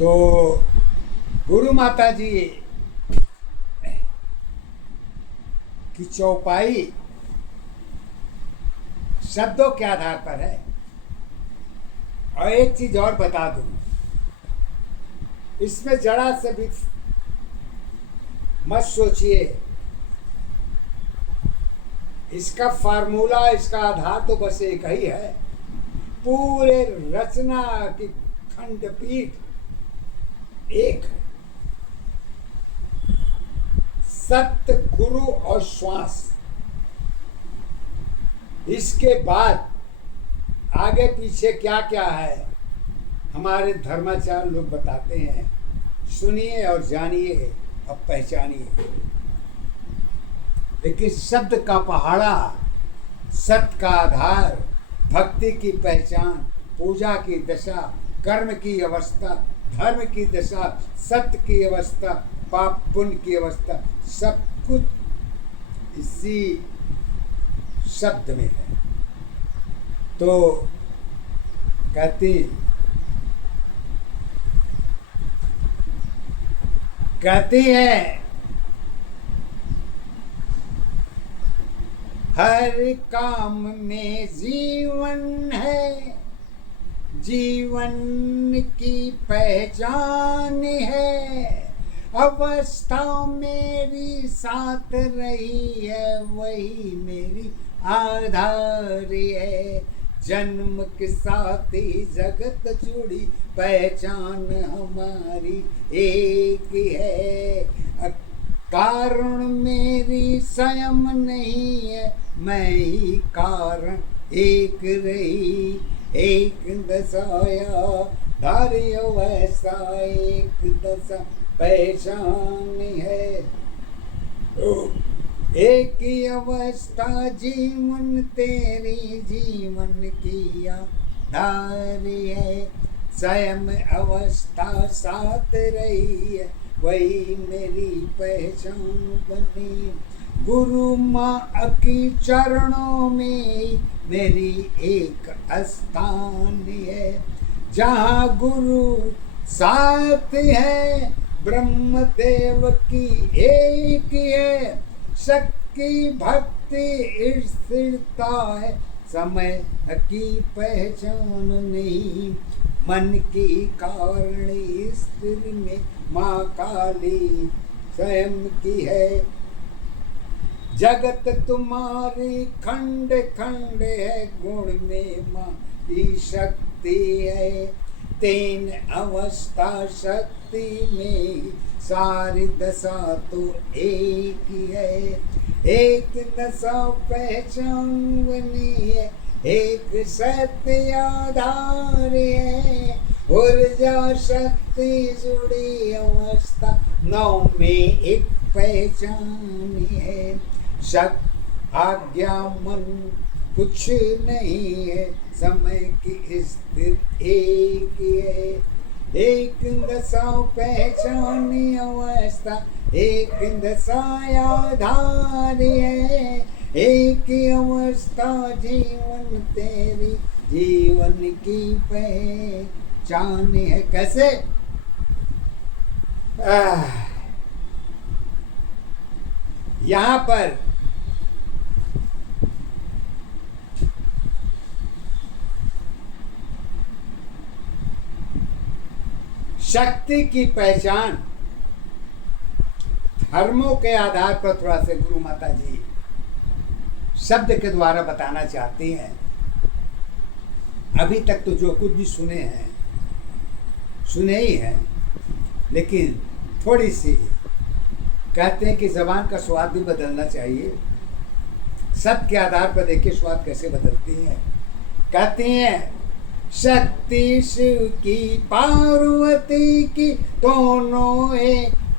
तो गुरु माता जी की चौपाई शब्दों के आधार पर है। और एक चीज और बता दूं, इसमें जरा से भी मत सोचिए। इसका फार्मूला, इसका आधार तो बस एक ही है। पूरे रचना की खंडपीठ एक है, सत्य, गुरु और श्वास। इसके बाद आगे पीछे क्या क्या है हमारे धर्माचार्य लोग बताते हैं। सुनिए और जानिए और पहचानिए। लेकिन शब्द का पहाड़ा, सत्य का आधार, भक्ति की पहचान, पूजा की दशा, कर्म की अवस्था, धर्म की दशा, सत्य की अवस्था, पाप पुण्य की अवस्था, सब कुछ इसी शब्द में है। तो कहती है हर काम में जीवन है, जीवन की पहचान है। अवस्था मेरी साथ रही है, वही मेरी आधार है। जन्म के साथ ही जगत जुड़ी, पहचान हमारी एक है। कारण मेरी स्वयं नहीं है, मैं ही कारण एक रही। एक दशाया धार्य वैसा, एक दशा पहचान है। एक ही अवस्था जीवन तेरी, जीवन की आधार है। स्वयं अवस्था साथ रही है, वही मेरी पहचान बनी। गुरु माँ की चरणों में मेरी एक स्थान है। जहाँ गुरु साथ है, ब्रह्म देव की एक है। शक्ति भक्ति स्थिरता है, समय की पहचान नहीं। मन की कारण स्थिर में माँ काली स्वयं की है। जगत तुम्हारी खंड खंड है, गुण में माँ की शक्ति है। तीन अवस्था शक्ति में, सारी दशा तो एक ही है। एक दशा पहचान बनी है, एक सत्य आधार है। ऊर्जा शक्ति जुड़ी अवस्था, नौ में एक पहचान है। शक आज्ञा मन कुछ नहीं है, समय की स्थिर एक है। एक दशा पहचान अवस्था, एक दशा आधार है। एक अवस्था जीवन तेरी, जीवन की पहचान है। कैसे? यहाँ पर शक्ति की पहचान धर्मों के आधार पर थोड़ा सा गुरु माता जी शब्द के द्वारा बताना चाहती हैं। अभी तक तो जो कुछ भी सुने ही हैं, लेकिन थोड़ी सी कहते हैं कि जबान का स्वाद भी बदलना चाहिए। सत्य के आधार पर देखिए स्वाद कैसे बदलती हैं। कहती हैं शक्ति शिव की, पार्वती की,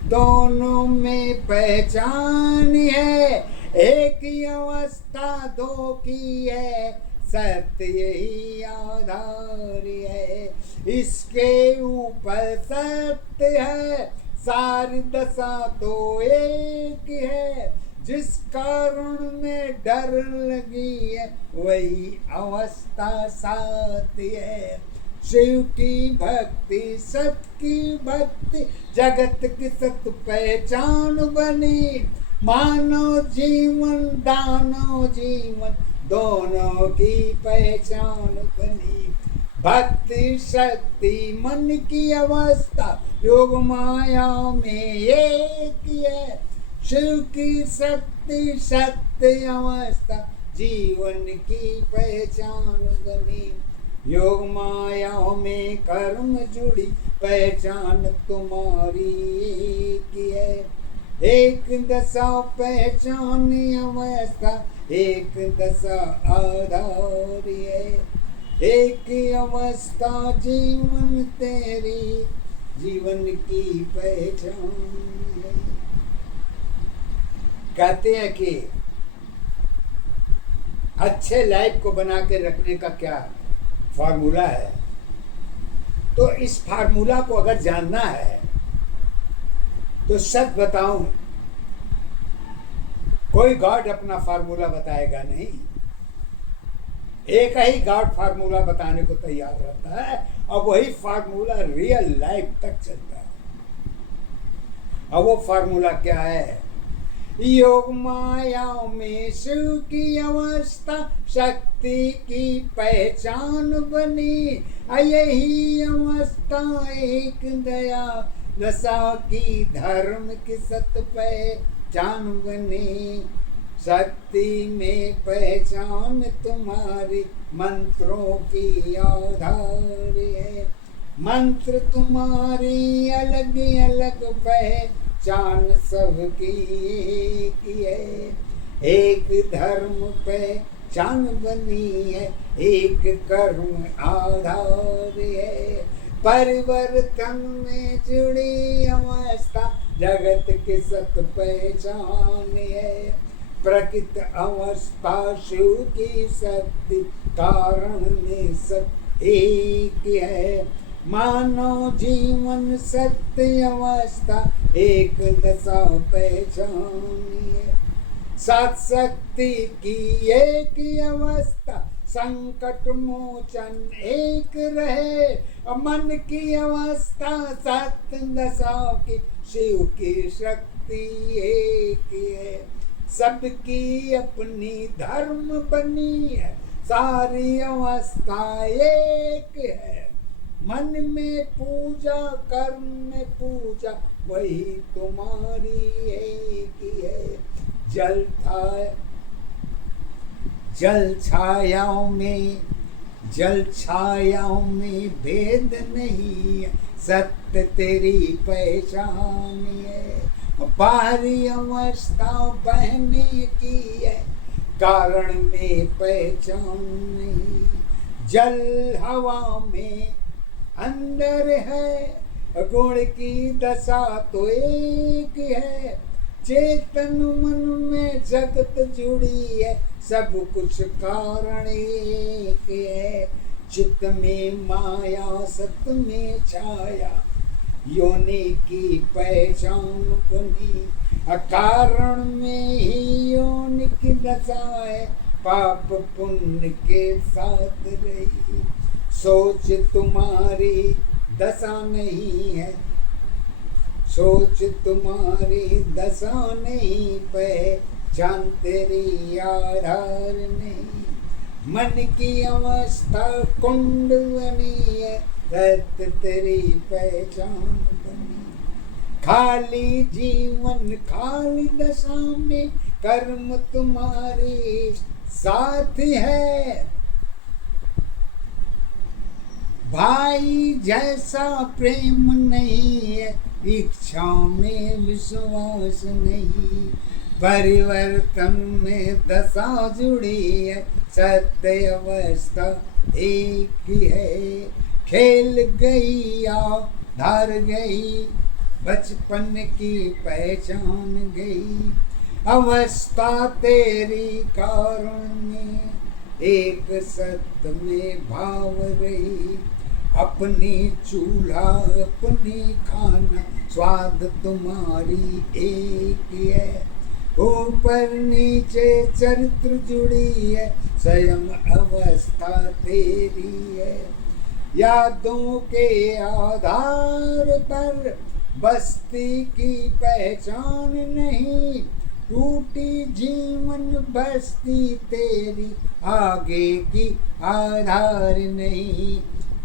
दोनों में पहचान है। एक ही अवस्था दो की है, सत्य यही आधार है। इसके ऊपर सत्य है, सारी दशा तो एक है। जिस कारण में डर लगी है, वही अवस्था साथ है। शिव की भक्ति सत की भक्ति जगत की सत पहचान बनी। मानव जीवन दानव जीवन दोनों की पहचान बनी। भक्ति शक्ति मन की अवस्था योग माया में एक है। शिव की शक्ति सत्य अवस्था जीवन की पहचान बनी। योग माया में कर्म जुड़ी पहचान तुम्हारी एक है। एक दशा पहचान अवस्था एक दशा आधार है। एक अवस्था जीवन तेरी जीवन की पहचान है। कहते हैं कि अच्छे लाइफ को बना के रखने का क्या फार्मूला है। तो इस फार्मूला को अगर जानना है तो सच बताऊं, कोई गॉड अपना फार्मूला बताएगा नहीं। एक ही गॉड फार्मूला बताने को तैयार रहता है और वही फार्मूला रियल लाइफ तक चलता है। अब वो फार्मूला क्या है? योग माया में शिव की अवस्था शक्ति की पहचान बनी। यही अवस्था एक दया दशा की धर्म की सत पहचान बनी। शक्ति में पहचान तुम्हारी मंत्रों की आधार है। मंत्र तुम्हारी अलग अलग पहचान सबकी एक है। एक धर्म पहचान बनी है, एक कर्म आधार है। परिवर्तन में जुड़ी अवस्था जगत की सत पहचान है। प्रकृत अवस्था शिव की शक्ति कारण में सब एक है। मानव जीवन सत्य अवस्था एक दशा पहचान है। सात शक्ति की एक अवस्था संकट मोचन एक रहे। मन की अवस्था सात दशा की शिव की शक्ति एक है। सबकी अपनी धर्म बनी है, सारी अवस्था एक है। मन में पूजा कर्म में पूजा वही तुम्हारी एक है। जल छायाओं में भेद नहीं है, सत्य तेरी पहचान है। बाहरी अवस्था बहने की है, कारण में पहचान नहीं। जल हवा में अंदर है, गुण की दशा तो एक है। चेतन मन में जगत जुड़ी है, सब कुछ कारण एक है। चित्त में माया सत में छाया, योनि की पहचान बनी। कारण में ही योनि की दशा है, पाप पुण्य के साथ रही। सोच तुम्हारी दशा नहीं है, सोच तुम्हारी दशा नहीं, पहचान तेरी आधार नहीं। मन की अवस्था कुंड बनी है, सत्य तेरी पहचान बनी। खाली जीवन खाली दशा में कर्म तुम्हारी साथ है। भाई जैसा प्रेम नहीं है, इच्छा में विश्वास नहीं। परिवर्तन में दशा जुड़ी है, सत्य अवस्था एक है। खेल गई या धार गई, बचपन की पहचान गई। अवस्था तेरी कारण में एक सत्य में भाव रही। अपनी चूल्हा अपनी खाना स्वाद तुम्हारी एक है। ऊपर नीचे चरित्र जुड़ी है, स्वयं अवस्था तेरी है। यादों के आधार पर बस्ती की पहचान नहीं, टूटी जीवन बस्ती तेरी आगे की आधार नहीं।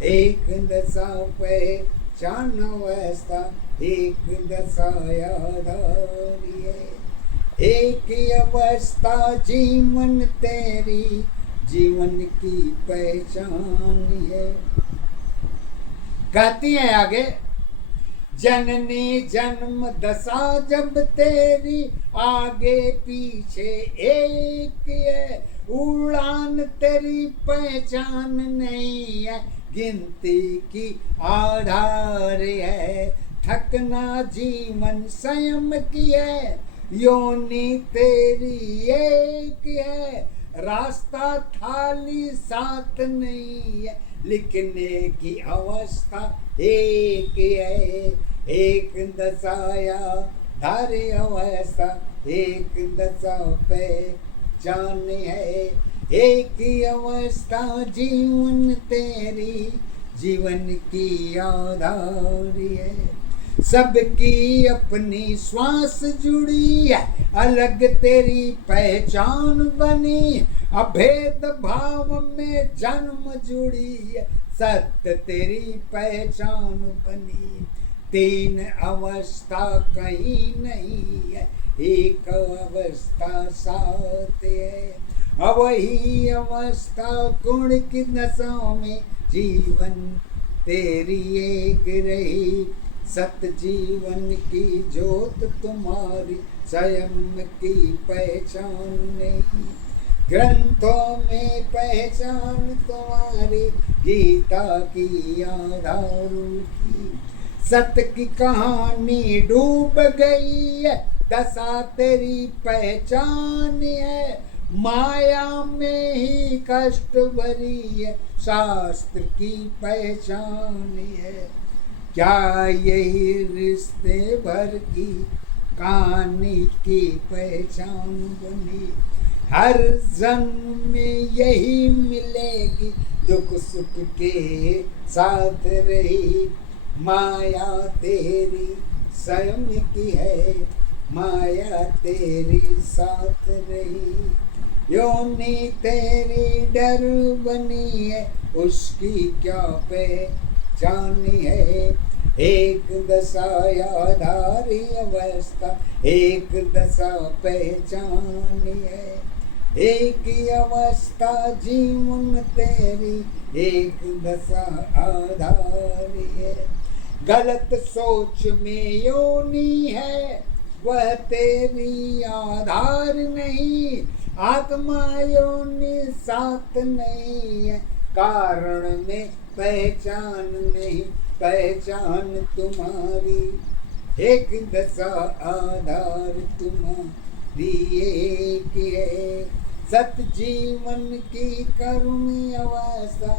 एक दशा पहचान अवस्था, एक दशा आधार है। एक अवस्था जीवन तेरी जीवन की पहचान है। कहती है आगे, जननी जन्म दशा जब तेरी आगे पीछे एक है, उड़ान तेरी पहचान नहीं है, गिनती की आधार है। थकना जीवन स्वयं की है, योनि तेरी एक है, रास्ता थाली साथ नहीं है, लिखने की अवस्था एक है। एक दशाया धारे अवस्था, एक दशा पे जान है। एक अवस्था जीवन तेरी जीवन की आधार है। सबकी अपनी श्वास जुड़ी है, अलग तेरी पहचान बनी, अभेद भाव में जन्म जुड़ी है, सत्य तेरी पहचान बनी। तीन अवस्था कहीं नहीं है, एक अवस्था साथ है। अवही अवस्था गुण की दशा में जीवन तेरी एक रही, सत्य जीवन की ज्योत तुम्हारी स्वयं की पहचान नहीं। ग्रंथों में पहचान तुम्हारी गीता की आधार की, सत्य की कहानी डूब गई है, दशा तेरी पहचान है। माया में ही कष्ट भरी है, शास्त्र की पहचान है। क्या यही रिश्ते भर की कहानी की पहचान बनी, हर जन्म में यही मिलेगी, दुख सुख के साथ रही। माया तेरी स्वयं की है, माया तेरी साथ रही। योनि तेरी डर बनी है, उसकी क्या पहचान है। एक दशा आधारी अवस्था, एक दशा पहचान है। एक अवस्था जीवन तेरी, एक दशा आधार है। गलत सोच में योनि है, वह तेरी आधार नहीं, आत्मा योनि साथ नहीं है, कारण में पहचान नहीं, पहचान तुम्हारी एक दशा आधार तुम्हारी एक है। सत जीवन की करुणी अवस्था,